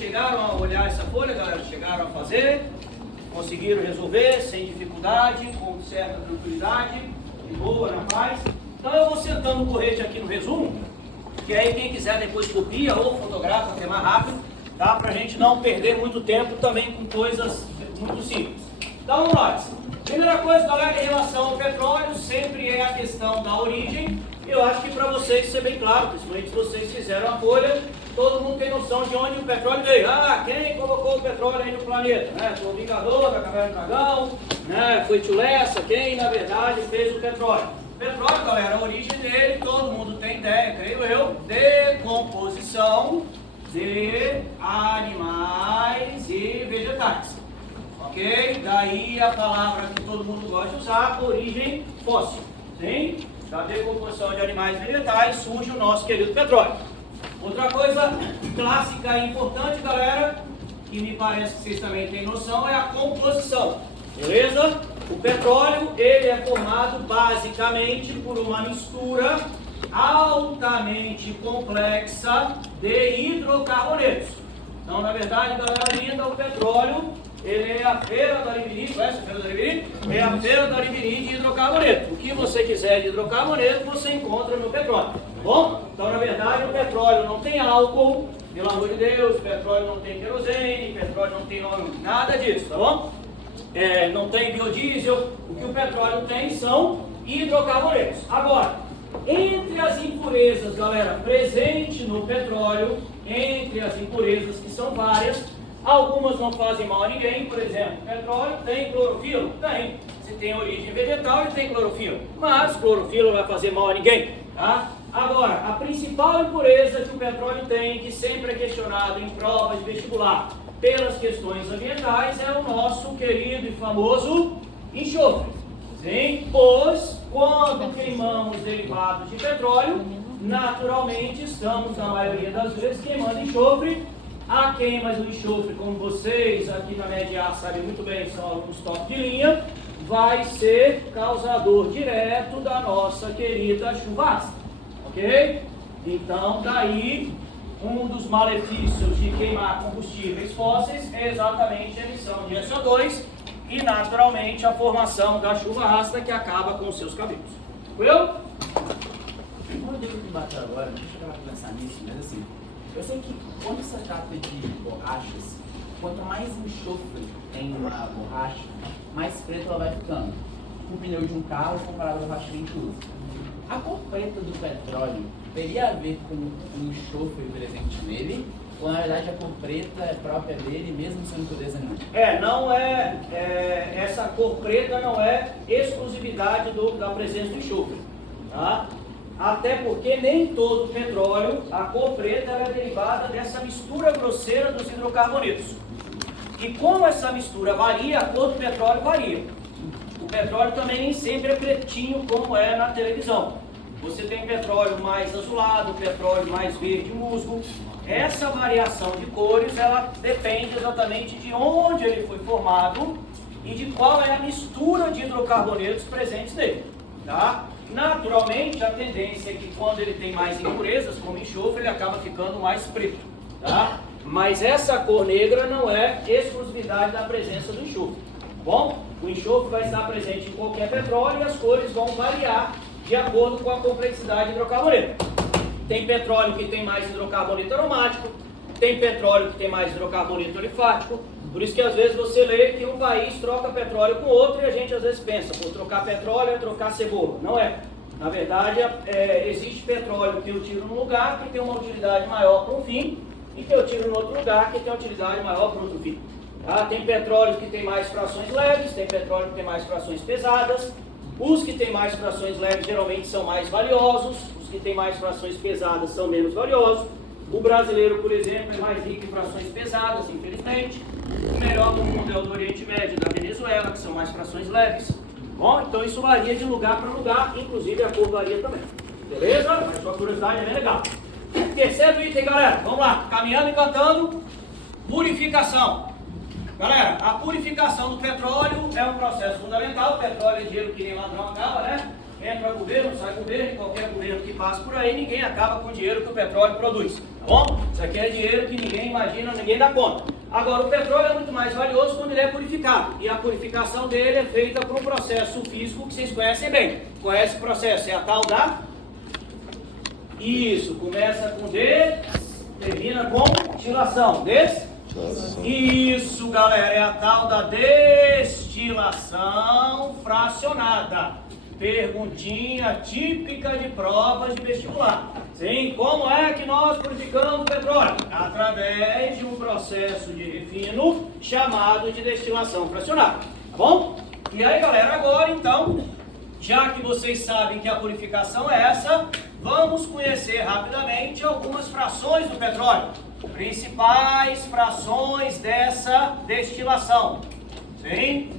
chegaram a olhar essa folha, galera? Chegaram a fazer? Conseguiram resolver sem dificuldade, com certa tranquilidade, de boa, na paz? Então eu vou sentando o correte aqui no resumo, que aí quem quiser depois copia ou fotografa, que é mais rápido, tá? Pra gente não perder muito tempo também com coisas muito simples. Então vamos lá. Primeira coisa, galera, em relação ao petróleo, sempre é a questão da origem. Eu acho que para vocês isso é bem claro, principalmente se vocês fizeram a folha, todo mundo tem noção de onde o petróleo veio. Ah, quem colocou o petróleo aí no planeta? Né? Foi o Vingador da Caverna do Dragão, né? Foi Tio Lessa, quem na verdade fez o petróleo. O petróleo, galera, a origem dele, todo mundo tem ideia, creio eu, decomposição de animais e vegetais. Ok? Daí a palavra que todo mundo gosta de usar, origem fóssil. Sim? Da decomposição de animais e vegetais surge o nosso querido petróleo. Outra coisa clássica e importante, galera, que me parece que vocês também têm noção, é a composição. Beleza? O petróleo, ele é formado basicamente por uma mistura altamente complexa de hidrocarbonetos. Então, na verdade, galera linda, o petróleo, ele é a feira do Aribiri, conhece a feira do Aribiri? É a feira do Aribiri de hidrocarboneto. O que você quiser de hidrocarboneto, você encontra no petróleo, tá bom? Então, na verdade, o petróleo não tem álcool, pelo amor de Deus, o petróleo não tem querosene, o petróleo não tem nada disso, tá bom? Não tem biodiesel, o que o petróleo tem são hidrocarbonetos. Agora, entre as impurezas, galera, presente no petróleo, entre as impurezas, que são várias, algumas não fazem mal a ninguém. Por exemplo, o petróleo tem clorofila? Tem. Se tem origem vegetal, ele tem clorofila. Mas clorofila não vai fazer mal a ninguém, tá? Agora, a principal impureza que o petróleo tem, que sempre é questionado em provas de vestibular pelas questões ambientais, é o nosso querido e famoso enxofre. Sim? Pois, quando queimamos derivados de petróleo, naturalmente estamos, na maioria das vezes, queimando enxofre. A queima do enxofre, como vocês aqui na Média sabem muito bem, são alunos top de linha, vai ser causador direto da nossa querida chuva ácida, ok? Então, daí, um dos malefícios de queimar combustíveis fósseis é exatamente a emissão de CO2 e, naturalmente, a formação da chuva ácida que acaba com os seus cabelos. Tranquilo? Uma dica que bateu agora, deixa eu pensar nisso, mas assim, eu sei que quando se trata de borrachas, quanto mais enxofre tem na borracha, mais preta ela vai ficando. O pneu de um carro comparado à borracha que a gente usa. A cor preta do petróleo teria a ver com o enxofre presente nele? Ou na verdade a cor preta é própria dele, mesmo sem impureza nenhuma? Essa cor preta não é exclusividade da presença do enxofre, tá? Até porque nem todo petróleo, a cor preta é derivada dessa mistura grosseira dos hidrocarbonetos. E como essa mistura varia, a cor do petróleo varia. O petróleo também nem sempre é pretinho como é na televisão. Você tem petróleo mais azulado, petróleo mais verde musgo. Essa variação de cores, ela depende exatamente de onde ele foi formado e de qual é a mistura de hidrocarbonetos presentes nele, tá? Naturalmente, a tendência é que quando ele tem mais impurezas, como enxofre, ele acaba ficando mais preto, tá? Mas essa cor negra não é exclusividade da presença do enxofre, tá bom? O enxofre vai estar presente em qualquer petróleo e as cores vão variar de acordo com a complexidade de hidrocarboneto. Tem petróleo que tem mais hidrocarboneto aromático, tem petróleo que tem mais hidrocarboneto alifático. Por isso que às vezes você lê que um país troca petróleo com outro e a gente às vezes pensa, por trocar petróleo é trocar cebola. Não é. Na verdade, existe petróleo que eu tiro num lugar que tem uma utilidade maior para um fim e que eu tiro em outro lugar que tem uma utilidade maior para outro fim. Tá? Tem petróleo que tem mais frações leves, tem petróleo que tem mais frações pesadas. Os que têm mais frações leves geralmente são mais valiosos, os que têm mais frações pesadas são menos valiosos. O brasileiro, por exemplo, é mais rico em frações pesadas, infelizmente. O melhor do mundo é o do Oriente Médio e da Venezuela, que são mais frações leves. Bom, então isso varia de lugar para lugar, inclusive a cor varia também. Beleza? Mas sua curiosidade é bem legal. Terceiro item, galera. Vamos lá. Caminhando e cantando. Purificação. Galera, a purificação do petróleo é um processo fundamental. O petróleo é dinheiro que nem ladrão acaba, né? Entra governo, sai governo, e qualquer governo que passe por aí, ninguém acaba com o dinheiro que o petróleo produz, tá bom? Isso aqui é dinheiro que ninguém imagina, ninguém dá conta. Agora, o petróleo é muito mais valioso quando ele é purificado. E a purificação dele é feita por um processo físico que vocês conhecem bem. Conhece o processo? É a tal da... Isso, começa com D, termina com destilação. Isso, galera, é a tal da destilação fracionada. Perguntinha típica de provas de vestibular. Sim, como é que nós purificamos o petróleo? Através de um processo de refino chamado de destilação fracionada. Tá bom? E aí, galera, agora então, já que vocês sabem que a purificação é essa, vamos conhecer rapidamente algumas frações do petróleo. Principais frações dessa destilação. Sim?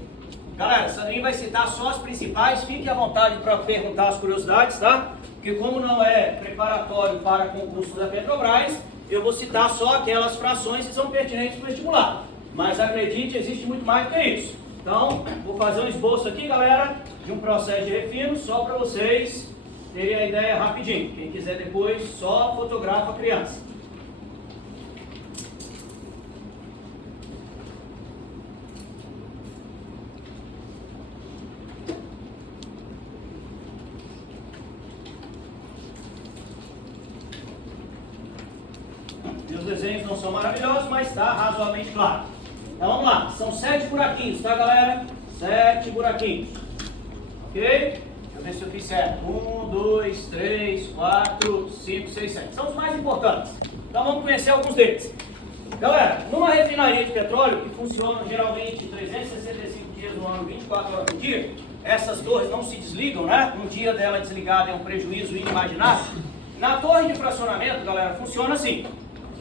Galera, Sandrinho vai citar só as principais, fique à vontade para perguntar as curiosidades, tá? Porque como não é preparatório para concurso da Petrobras, eu vou citar só aquelas frações que são pertinentes para o vestibular. Mas acredite, existe muito mais do que isso. Então, vou fazer um esboço aqui, galera, de um processo de refino, só para vocês terem a ideia rapidinho. Quem quiser depois, só fotografa a criança. Os desenhos não são maravilhosos, mas está razoavelmente claro. Então vamos lá, são 7 buraquinhos, tá, galera? 7 buraquinhos. Ok? Deixa eu ver se eu fiz certo. 1, 2, 3, 4, 5, 6, 7. São os mais importantes. Então vamos conhecer alguns deles. Galera, numa refinaria de petróleo, que funciona geralmente 365 dias no ano, 24 horas por dia, essas torres não se desligam, né? Um dia dela desligada é um prejuízo inimaginável. Na torre de fracionamento, galera, funciona assim.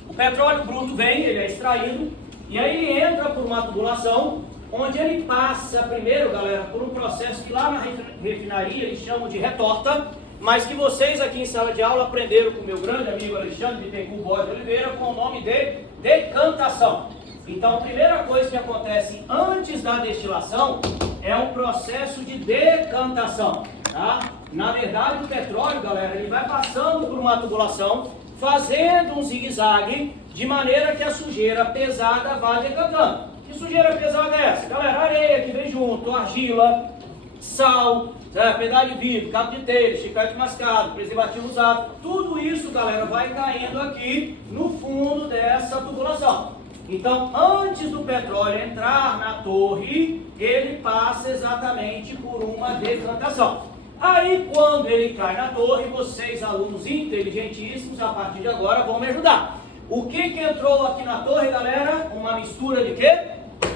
O petróleo bruto vem, ele é extraído, e aí ele entra por uma tubulação, onde ele passa primeiro, galera, por um processo que lá na refinaria eles chamam de retorta, mas que vocês aqui em sala de aula aprenderam com o meu grande amigo Alexandre Bittencourt Borges de Oliveira com o nome de decantação. Então, a primeira coisa que acontece antes da destilação é um processo de decantação, tá? Na verdade, o petróleo, galera, ele vai passando por uma tubulação, fazendo um zigue-zague, de maneira que a sujeira pesada vá decantando. Que sujeira pesada é essa? Galera, areia que vem junto, argila, sal, pedaço de vidro, cabo de telha, chiclete mascado, preservativo usado, tudo isso, galera, vai caindo aqui no fundo dessa tubulação. Então, antes do petróleo entrar na torre, ele passa exatamente por uma decantação. Aí, quando ele cai na torre, vocês, alunos inteligentíssimos, a partir de agora, vão me ajudar. O que entrou aqui na torre, galera? Uma mistura de quê?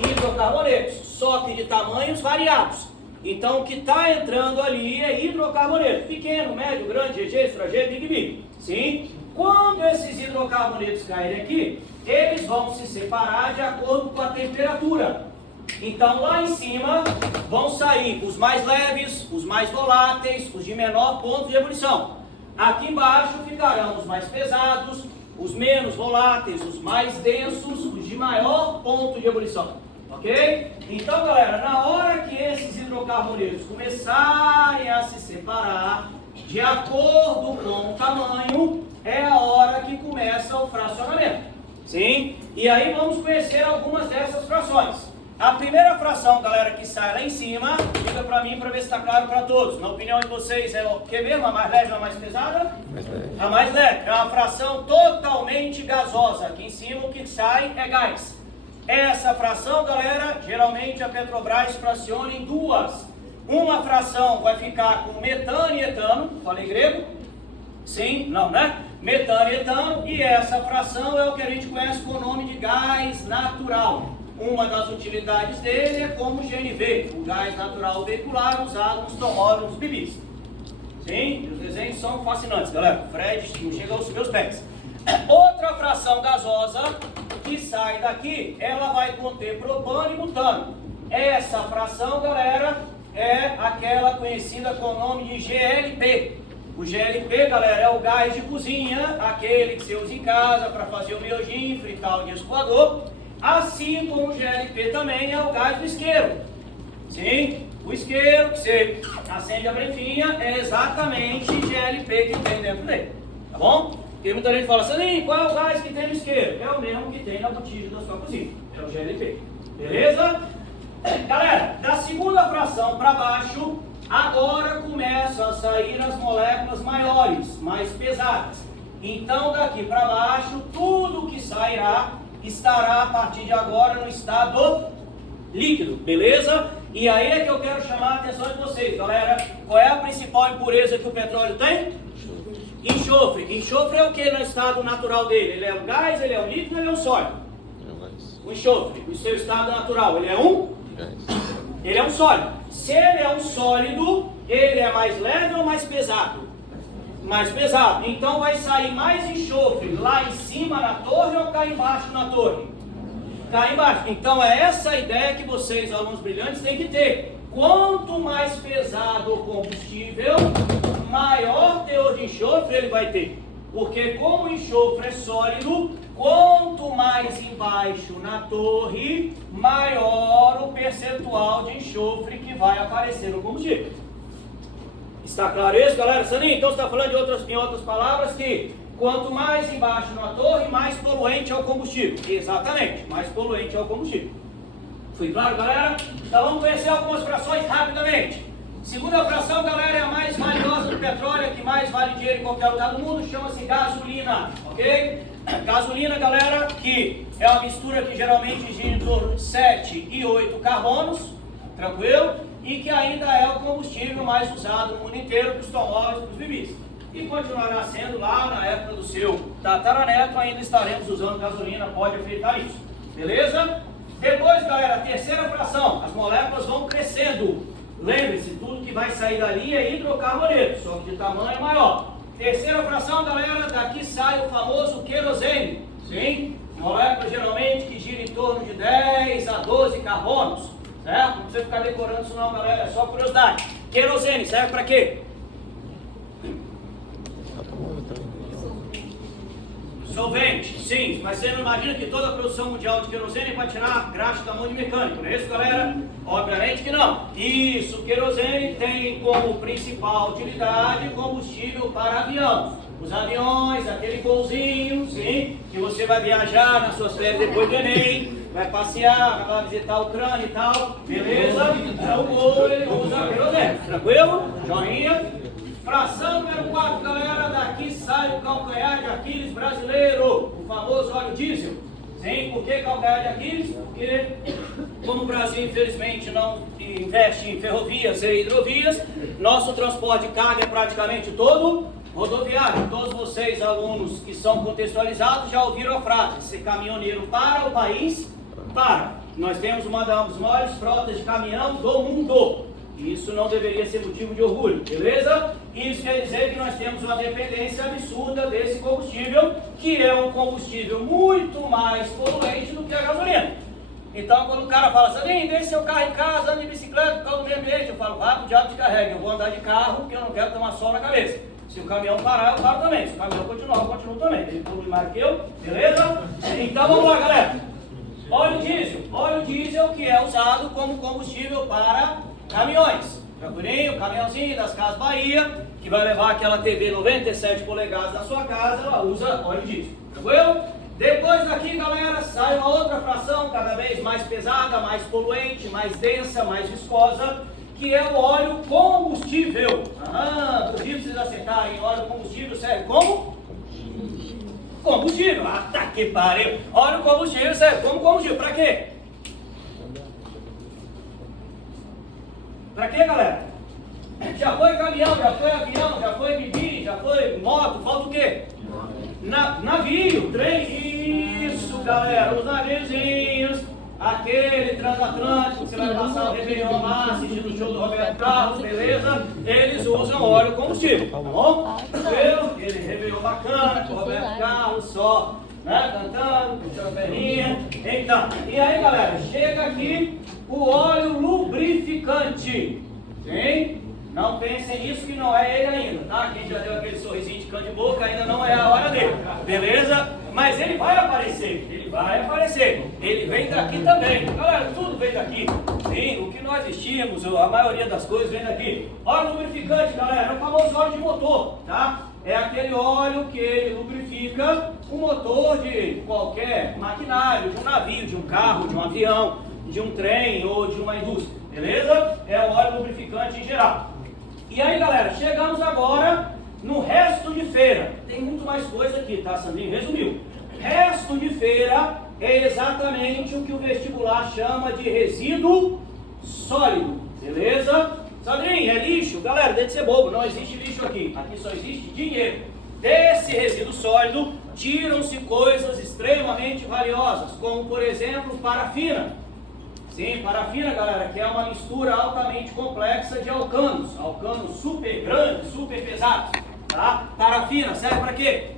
Hidrocarbonetos, só que de tamanhos variados. Então, o que está entrando ali é hidrocarboneto. Pequeno, médio, grande, GG, extra G, Big Big. Sim? Quando esses hidrocarbonetos caírem aqui, eles vão se separar de acordo com a temperatura. Então, lá em cima vão sair os mais leves, os mais voláteis, os de menor ponto de ebulição. Aqui embaixo ficarão os mais pesados, os menos voláteis, os mais densos, os de maior ponto de ebulição. Ok? Então, galera, na hora que esses hidrocarbonetos começarem a se separar, de acordo com o tamanho, é a hora que começa o fracionamento. Sim? E aí vamos conhecer algumas dessas frações. A primeira fração, galera, que sai lá em cima, fica para mim para ver se está claro para todos. Na opinião de vocês, é o que mesmo? A mais leve ou a mais pesada? Mais leve. A mais leve. É uma fração totalmente gasosa. Aqui em cima o que sai é gás. Essa fração, galera, geralmente a Petrobras fraciona em duas. Uma fração vai ficar com metano e etano. Falei grego? Sim? Não, né? Metano e etano. E essa fração é o que a gente conhece com o nome de gás natural. Uma das utilidades dele é como GNV, o gás natural veicular usado nos automóveis, nos bibis. Sim, os desenhos são fascinantes, galera. Fred não chega aos meus pés. Outra fração gasosa que sai daqui, ela vai conter propano e butano. Essa fração, galera, é aquela conhecida com o nome de GLP. O GLP, galera, é o gás de cozinha, aquele que você usa em casa para fazer o miojinho, fritar o disco voador. Assim como o GLP também é o gás do isqueiro. Sim, o isqueiro que você acende a brefinha é exatamente GLP que tem dentro dele. Tá bom? Porque muita gente fala assim, qual é o gás que tem no isqueiro? É o mesmo que tem na botija da sua cozinha, é o GLP. Beleza? Galera, da segunda fração para baixo, agora começam a sair as moléculas maiores, mais pesadas. Então daqui para baixo, tudo que sairá estará a partir de agora no estado líquido, beleza? E aí é que eu quero chamar a atenção de vocês, galera. Qual é a principal impureza que o petróleo tem? Enxofre. Enxofre é o que no estado natural dele? Ele é um gás, ele é um líquido, ele é um sólido? O enxofre, o seu estado natural, ele é um? Ele é um sólido. Se ele é um sólido, ele é mais leve ou mais pesado? Mais pesado. Então vai sair mais enxofre lá em cima na torre ou cá embaixo na torre? Cá embaixo. Então é essa a ideia que vocês, alunos brilhantes, têm que ter. Quanto mais pesado o combustível, maior teor de enxofre ele vai ter. Porque como o enxofre é sólido, quanto mais embaixo na torre, maior o percentual de enxofre que vai aparecer no combustível. Está claro isso, galera? Saninho, então você está falando em outras palavras que quanto mais embaixo na torre, mais poluente é o combustível. Exatamente, mais poluente é o combustível. Foi claro, galera? Então vamos conhecer algumas frações rapidamente. Segunda fração, galera, é a mais valiosa do petróleo, que mais vale dinheiro em qualquer lugar do mundo, chama-se gasolina, ok? Gasolina, galera, que é uma mistura que geralmente gira em torno de 7 e 8 carbonos, tranquilo? E que ainda é o combustível mais usado no mundo inteiro para os automóveis e para os bebês. E continuará sendo lá na época do seu tataraneto, ainda estaremos usando gasolina, pode afetar isso, beleza? Depois, galera, a terceira fração, as moléculas vão crescendo. Lembre-se, tudo que vai sair dali é hidrocarboneto, só que de tamanho maior. Terceira fração, galera, daqui sai o famoso querosene. Sim? Molécula geralmente que gira em torno de 10 a 12 carbonos. Certo? Não precisa ficar decorando isso não, galera, é só curiosidade. Querosene serve para quê? Solvente, sim, mas você não imagina que toda a produção mundial de querosene é para tirar graxa da mão de mecânico, não é isso, galera? Obviamente que não. Isso, querosene tem como principal utilidade combustível para avião. Os aviões, aquele golzinho, sim, que você vai viajar nas suas férias depois do Enem, vai passear, vai lá visitar a Ucrânia e tal, beleza? Então o gol ele usa querosene, tranquilo? Joinha. Fração número 4, galera, daqui sai o calcanhar de Aquiles brasileiro, o famoso óleo diesel. Sim, por que calcanhar de Aquiles? Porque como o Brasil infelizmente não investe em ferrovias e hidrovias, nosso transporte de carga é praticamente todo rodoviário. Todos vocês, alunos que são contextualizados, já ouviram a frase: ser caminhoneiro para o país, para. Nós temos uma das maiores frotas de caminhão do mundo. Isso não deveria ser motivo de orgulho, beleza? Isso quer dizer que nós temos uma dependência absurda desse combustível, que é um combustível muito mais poluente do que a gasolina. Então, quando o cara fala assim, deixa seu carro em casa, anda de bicicleta, por causa do meio ambiente, eu falo, vá pro diabo te carrega, eu vou andar de carro porque eu não quero tomar sol na cabeça. Se o caminhão parar, eu paro também. Se o caminhão continuar, eu continuo também. Ele polui mais que eu, beleza? Então, vamos lá, galera. Óleo diesel que é usado como combustível para caminhões, tranquilinho, caminhãozinho das Casas Bahia, que vai levar aquela TV 97 polegadas na sua casa, ela usa óleo diesel, tranquilo? Depois daqui, galera, sai uma outra fração cada vez mais pesada, mais poluente, mais densa, mais viscosa, que é o óleo combustível. Duvido vocês acertarem, óleo combustível serve como? Combustível, tá que pariu. Óleo combustível serve como combustível, pra quê? Pra quê, galera? Já foi caminhão, já foi avião, já foi bibi, já foi moto, falta o quê? Navio, trem, isso, galera, os naviozinhos, aquele transatlântico que você vai passar o Réveillon lá, assistindo o show do Roberto Carlos, beleza? Eles usam óleo combustível, tá bom? Aquele Réveillon bacana, com o Roberto Carlos só, né, cantando, puxando a perninha. Então, e aí, galera, chega aqui o óleo lubrificante, sim? Não pensem nisso que não é ele ainda, tá? Quem já deu aquele sorrisinho de canto de boca ainda não é a hora dele, beleza? Mas ele vai aparecer, ele vem daqui também, galera, tudo vem daqui, sim? O que nós vestimos, a maioria das coisas vem daqui. Óleo lubrificante, galera, é o famoso óleo de motor, tá? é aquele óleo que ele lubrifica o motor de qualquer maquinário, de um navio, de um carro, de um avião, de um trem ou de uma indústria, beleza? É o óleo lubrificante em geral. E aí, galera, chegamos agora no resto de feira. Tem muito mais coisa aqui, tá, Sandrinho? Resumiu. Resto de feira é exatamente o que o vestibular chama de resíduo sólido, beleza? Sandrinho, é lixo? Galera, deixa de ser bobo, não existe lixo aqui. Aqui só existe dinheiro. Desse resíduo sólido, tiram-se coisas extremamente valiosas, como, por exemplo, parafina. Sim, parafina, galera, que é uma mistura altamente complexa de alcanos super grandes, super pesados, tá? Parafina serve para quê?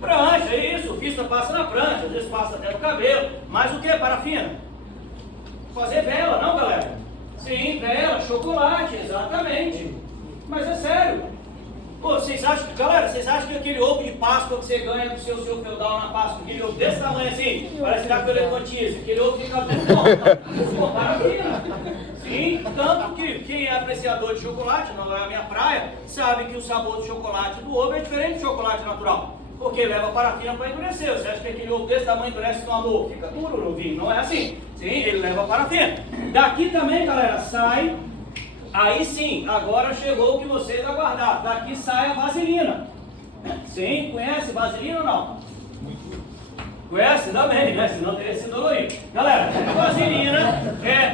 Prancha, isso, o fista passa na prancha, às vezes passa até no cabelo, mas o que é parafina? Fazer vela, não, galera? Sim, vela, chocolate, exatamente, mas é sério. Pô, vocês acham, galera, vocês acham que aquele ovo de Páscoa que você ganha do seu feudal na Páscoa, aquele ovo desse tamanho assim, parece que ele elefantiza, aquele ovo fica tudo bom? Pô, parafina. Sim, tanto que quem é apreciador de chocolate, não é a minha praia, sabe que o sabor do chocolate do ovo é diferente do chocolate natural. Porque leva parafina para endurecer. Você acha que aquele ovo desse tamanho endurece no amor? Fica duro o ovinho, não é assim. Sim, ele leva parafina. Daqui também, galera, sai. Aí sim, agora chegou o que vocês aguardaram. Daqui sai a vaselina. Sim, conhece vaselina ou não? Conhece também, né? Senão teria sido dolorido. Galera, vaselina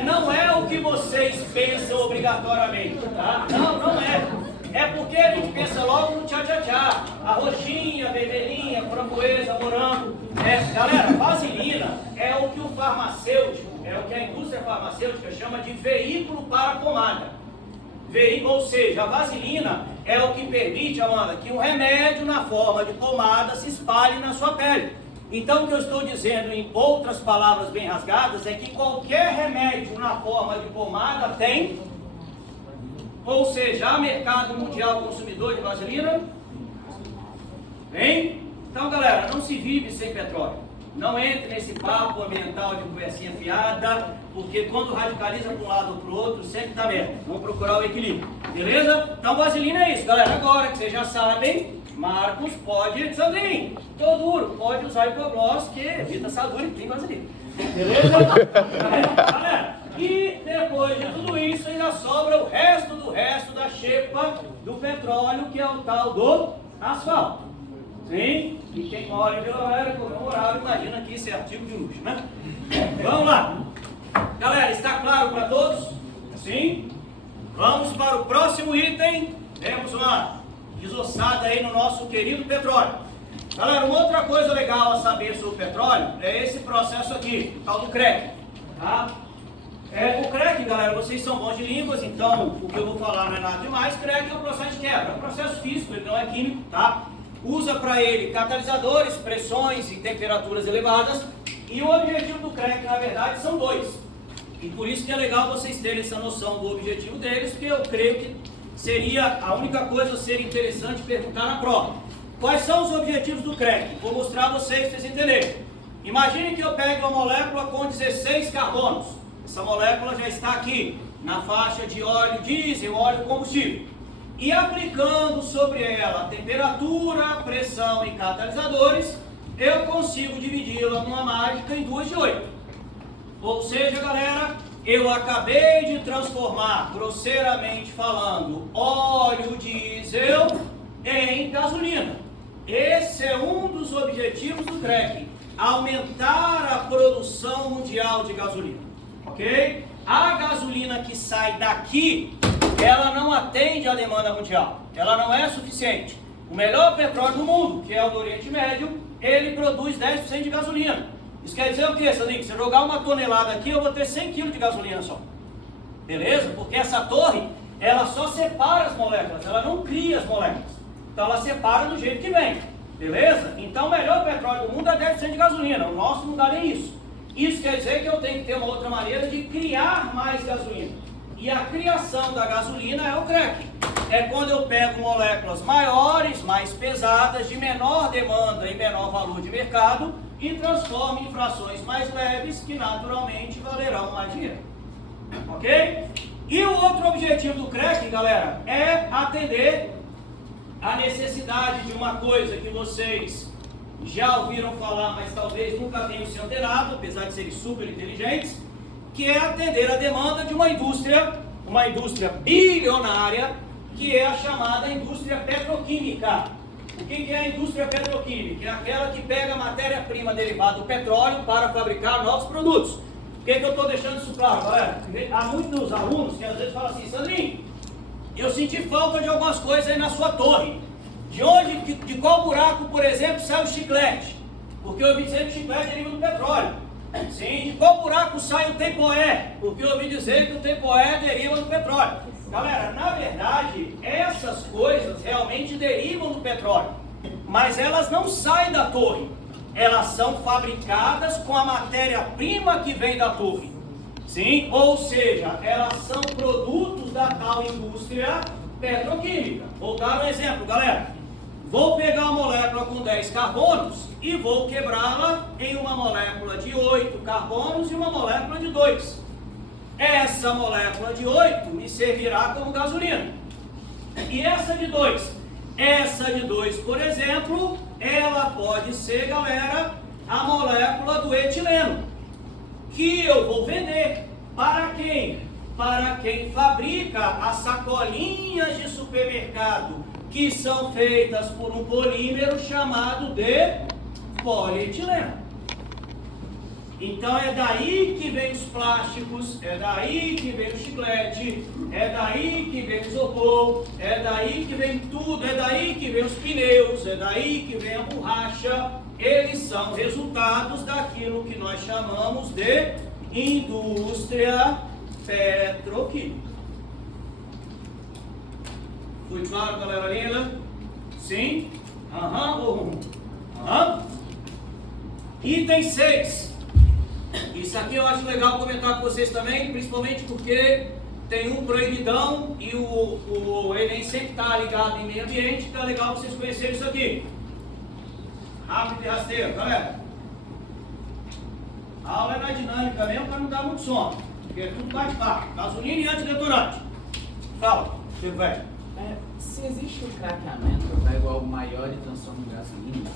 não é o que vocês pensam obrigatoriamente, tá? Não é. É porque a gente pensa logo no tchá-tchá-tchá. A roxinha, vermelhinha, framboesa, morango. Galera, vaselina é o que o farmacêutico, é o que a indústria farmacêutica chama de veículo para pomada. Ou seja, a vaselina é o que permite, Amanda, que o remédio na forma de pomada se espalhe na sua pele. Então o que eu estou dizendo em outras palavras bem rasgadas é que qualquer remédio na forma de pomada tem, ou seja, há mercado mundial consumidor de vaselina? Tem? Então galera, não se vive sem petróleo. Não entre nesse papo ambiental de conversinha fiada, porque quando radicaliza para um lado ou para o outro, sempre dá merda. Vamos procurar o equilíbrio, beleza? Então vaselina é isso, galera. Agora que vocês já sabem, Marcos pode, Sandrinho, tô duro, pode usar hipoglós, que evita saúde, tem vaselina. Beleza? Galera, e depois de tudo isso, ainda sobra o resto da xepa do petróleo, que é o tal do asfalto. Sim? E quem mora em Vila Velha comemorável, imagina aqui esse artigo de luxo, né? Vamos lá. Galera, está claro para todos? Sim? Vamos para o próximo item. Temos uma desossada aí no nosso querido petróleo. Galera, uma outra coisa legal a saber sobre o petróleo é esse processo aqui, o tal do cracking. Tá? O cracking, galera, vocês são bons de línguas, então o que eu vou falar não é nada demais. Cracking é um processo de quebra, é um processo físico, ele não é químico, tá? Usa para ele catalisadores, pressões e temperaturas elevadas. E o objetivo do cracking, na verdade, são dois. E por isso que é legal vocês terem essa noção do objetivo deles, porque eu creio que seria a única coisa a ser interessante perguntar na prova. Quais são os objetivos do cracking? Vou mostrar a vocês para vocês entenderem. Imagine que eu pegue uma molécula com 16 carbonos. Essa molécula já está aqui, na faixa de óleo diesel, óleo combustível. E aplicando sobre ela temperatura, pressão e catalisadores, eu consigo dividi-la numa mágica em 2 de 8. Ou seja, galera, eu acabei de transformar, grosseiramente falando, óleo diesel em gasolina. Esse é um dos objetivos do cracking, aumentar a produção mundial de gasolina, ok? A gasolina que sai daqui, ela não atende à demanda mundial, ela não é suficiente. O melhor petróleo do mundo, que é o do Oriente Médio, ele produz 10% de gasolina. Isso quer dizer o que, Sandrinho? Se eu jogar uma tonelada aqui, eu vou ter 100 kg de gasolina só. Beleza? Porque essa torre, ela só separa as moléculas, ela não cria as moléculas. Então ela separa do jeito que vem. Beleza? Então o melhor petróleo do mundo é 10% de gasolina, o nosso não dá nem isso. Isso quer dizer que eu tenho que ter uma outra maneira de criar mais gasolina. E a criação da gasolina é o cracking. É quando eu pego moléculas maiores, mais pesadas, de menor demanda e menor valor de mercado e transformo em frações mais leves que naturalmente valerão mais dinheiro. Ok? E o outro objetivo do cracking, galera, é atender a necessidade de uma coisa que vocês já ouviram falar, mas talvez nunca tenham se antenado, apesar de serem super inteligentes, que é atender a demanda de uma indústria bilionária, que é a chamada indústria petroquímica. O que é a indústria petroquímica? É aquela que pega a matéria-prima derivada do petróleo para fabricar novos produtos. Por que eu estou deixando isso claro, galera? Há muitos alunos que às vezes falam assim: Sandrinho, eu senti falta de algumas coisas aí na sua torre. De qual buraco, por exemplo, sai o chiclete? Porque eu ouvi dizer que o chiclete deriva do petróleo. Sim, de qual buraco sai o tempoé? Porque eu ouvi dizer que o tempoé deriva do petróleo. Galera, na verdade, essas coisas realmente derivam do petróleo, mas elas não saem da torre. Elas são fabricadas com a matéria-prima que vem da torre. Sim, ou seja, elas são produtos da tal indústria petroquímica. Vou dar um exemplo, galera. Vou pegar uma molécula com 10 carbonos e vou quebrá-la em uma molécula de 8 carbonos e uma molécula de 2. Essa molécula de 8 me servirá como gasolina. E essa de 2? Essa de 2, por exemplo, ela pode ser, galera, a molécula do etileno, que eu vou vender para quem? Para quem fabrica as sacolinhas de supermercado, que são feitas por um polímero chamado de polietileno. Então é daí que vem os plásticos, é daí que vem o chiclete, é daí que vem o isopor, é daí que vem tudo, é daí que vem os pneus, é daí que vem a borracha. Eles são resultados daquilo que nós chamamos de indústria petroquímica. Foi claro, galera linda? Sim? Aham. Item 6. Isso aqui eu acho legal comentar com vocês também, principalmente porque tem um proibidão e o Enem sempre está ligado em meio ambiente, então é legal vocês conhecerem isso aqui. Rápido e rasteiro, galera. A aula é na dinâmica mesmo para não dar muito sono, porque é tudo bate-papo. Gasolina e antidetonante. Fala, seu velho. Se existe um craqueamento para igual maior e transforma em gasolina,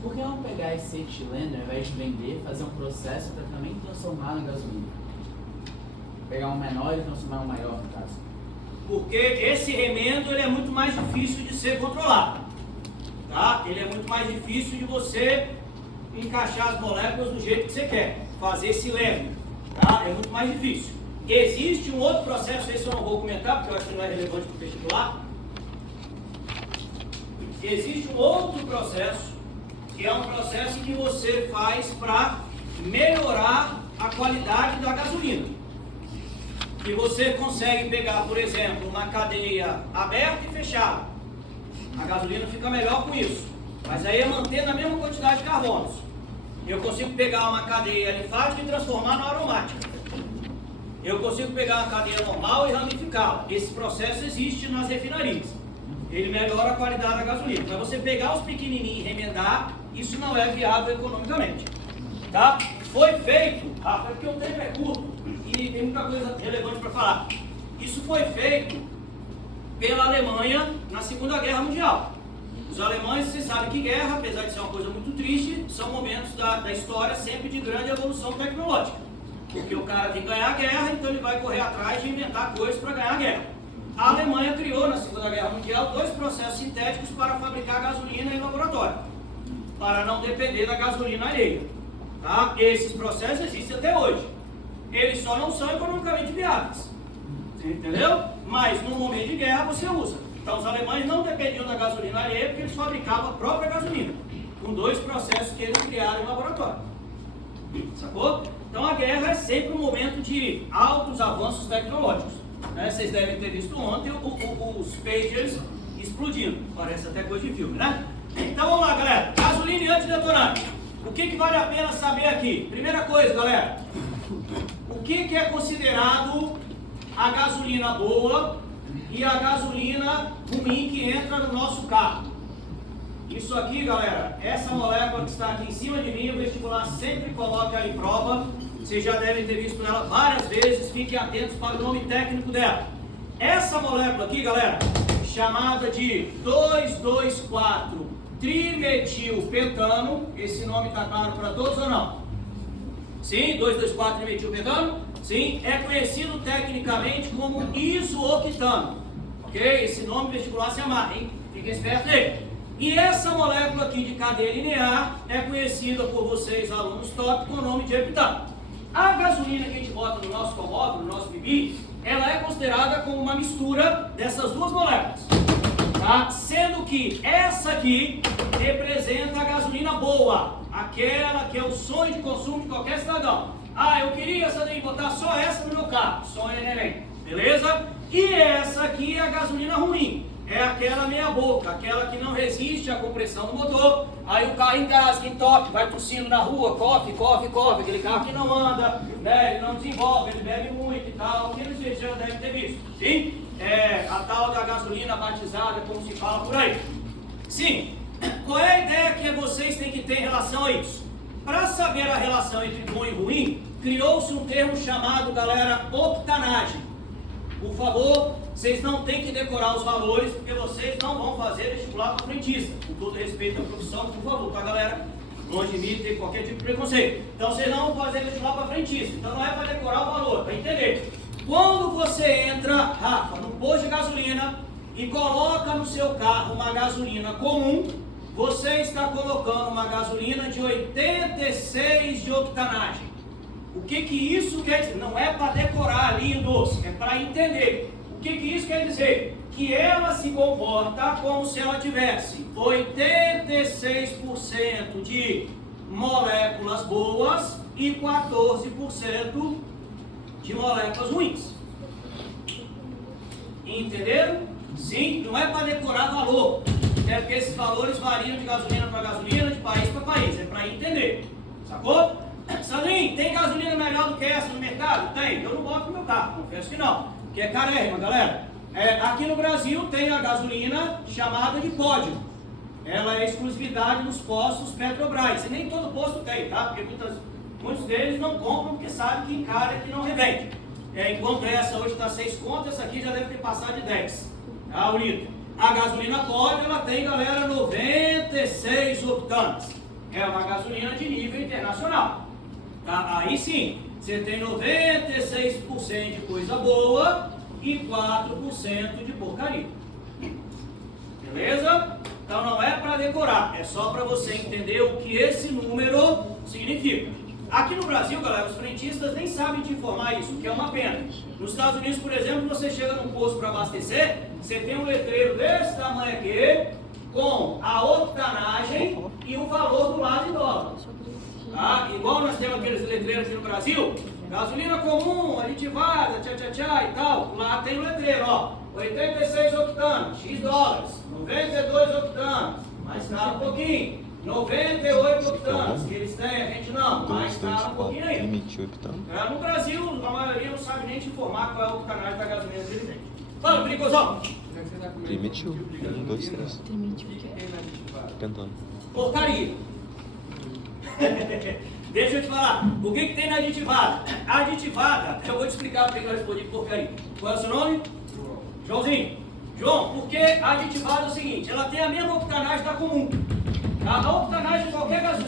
por que não pegar esse etileno, ao invés de vender, fazer um processo para também transformar em gasolina? Pegar um menor e transformar em um maior, no caso. Porque esse remendo ele é muito mais difícil de ser controlado. Tá? Ele é muito mais difícil de você encaixar as moléculas do jeito que você quer. Fazer esse leme. Tá? É muito mais difícil. Existe um outro processo, esse eu não vou comentar, porque eu acho que não é relevante para o vestibular. Existe um outro processo, que é um processo que você faz para melhorar a qualidade da gasolina. Que você consegue pegar, por exemplo, uma cadeia aberta e fechada. A gasolina fica melhor com isso. Mas aí é manter na mesma quantidade de carbonos. Eu consigo pegar uma cadeia alifática e transformar na aromática. Eu consigo pegar uma cadeia normal e ramificá-la. Esse processo existe nas refinarias. Ele melhora a qualidade da gasolina. Para você pegar os pequenininhos e remendar, isso não é viável economicamente. Tá? Foi feito, é porque o tempo é curto e tem muita coisa relevante para falar. Isso foi feito pela Alemanha na Segunda Guerra Mundial. Os alemães, vocês sabem que guerra, apesar de ser uma coisa muito triste, são momentos da história sempre de grande evolução tecnológica. Porque o cara tem que ganhar a guerra, então ele vai correr atrás de inventar coisas para ganhar a guerra. A Alemanha criou na Segunda Guerra Mundial 2 processos sintéticos para fabricar gasolina em laboratório, para não depender da gasolina alheia. Tá? Esses processos existem até hoje. Eles só não são economicamente viáveis. Entendeu? Mas no momento de guerra você usa. Então os alemães não dependiam da gasolina alheia porque eles fabricavam a própria gasolina, com 2 processos que eles criaram em laboratório. Sacou? Então a guerra é sempre um momento de altos avanços tecnológicos. Né? Vocês devem ter visto ontem os pagers explodindo. Parece até coisa de filme, né? Então vamos lá, galera. Gasolina e antidetonante. O que vale a pena saber aqui? Primeira coisa, galera. O que é considerado a gasolina boa e a gasolina ruim que entra no nosso carro? Isso aqui, galera, essa molécula que está aqui em cima de mim, o vestibular sempre coloca ela em prova. Vocês já devem ter visto ela várias vezes, fiquem atentos para o nome técnico dela. Essa molécula aqui, galera, chamada de 2,2,4-trimetilpentano, esse nome está claro para todos ou não? Sim, 2,2,4-trimetilpentano? Sim, é conhecido tecnicamente como isooctano, ok? Esse nome vestibular se amarra, hein? Fiquem espertos aí. E essa molécula aqui de cadeia linear é conhecida por vocês, alunos top, com o nome de heptano. A gasolina que a gente bota no nosso comóvel, no nosso bibi, ela é considerada como uma mistura dessas duas moléculas, tá? Sendo que essa aqui representa a gasolina boa, aquela que é o sonho de consumo de qualquer cidadão. Ah, eu queria botar só essa no meu carro, sonho, neném, beleza? E essa aqui é a gasolina ruim. É aquela meia boca, aquela que não resiste à compressão do motor. Aí o carro engasga, entope, vai tossindo na rua, cofe, aquele carro que não anda, né? Ele não desenvolve, ele bebe muito e tal, que vocês já devem ter visto. Sim? É a tal da gasolina batizada, como se fala por aí. Sim. Qual é a ideia que vocês têm que ter em relação a isso? Para saber a relação entre bom e ruim, criou-se um termo chamado, galera, octanagem. Por favor, vocês não têm que decorar os valores, porque vocês não vão fazer vestibular para frentista. Com todo respeito à profissão, por favor, tá, galera? Longe de mim ter qualquer tipo de preconceito. Então, vocês não vão fazer vestibular para frentista. Então, não é para decorar o valor, para entender. Quando você entra, Rafa, no posto de gasolina e coloca no seu carro uma gasolina comum, você está colocando uma gasolina de 86 de octanagem. O que isso quer dizer? Não é para decorar, lindos, é para entender. O que isso quer dizer? Que ela se comporta como se ela tivesse 86% de moléculas boas e 14% de moléculas ruins. Entenderam? Sim, não é para decorar valor. É porque esses valores variam de gasolina para gasolina, de país para país. É para entender. Sacou? Sandrinho, tem gasolina melhor do que essa no mercado? Tem. Eu não boto no meu carro, confesso que não. Que é carérrima, galera. Aqui no Brasil tem a gasolina chamada de pódio. Ela é exclusividade dos postos Petrobras. E nem todo posto tem, tá? Porque muitos deles não compram porque sabem que encara e que não revende. Enquanto essa hoje está 6 contas, essa aqui já deve ter passado de 10. Tá, o litro. A gasolina pódio, ela tem, galera, 96 octanos. É uma gasolina de nível internacional. Tá? Aí sim, você tem 96% de coisa boa e 4% de porcaria. Beleza? Então não é para decorar, é só para você entender o que esse número significa. Aqui no Brasil, galera, os frentistas nem sabem te informar isso, o que é uma pena. Nos Estados Unidos, por exemplo, você chega num posto para abastecer, você tem um letreiro desse tamanho aqui, com a octanagem e o valor do lado em dólar. Tá? Igual nós temos aqueles letreiros aqui no Brasil, gasolina comum, aditivada, tchá e tal. Lá tem o letreiro, ó, 86 octanos, X dólares, 92 octanos, mais caro um pouquinho, 98 octanos, que eles têm, a gente não, mais caro um pouquinho aí. No Brasil, a maioria não sabe nem te informar qual é o octanagem da gasolina que ele tem. Fala, perigosão! Trimetil, 1, 2, 3. Pentano. Porcaria. Deixa eu te falar, o que tem na aditivada? A aditivada, eu vou te explicar porque eu respondi porcaria. Qual é o seu nome? Joãozinho. João, porque a aditivada é o seguinte, ela tem a mesma octanagem da comum. A octanagem de qualquer gasolina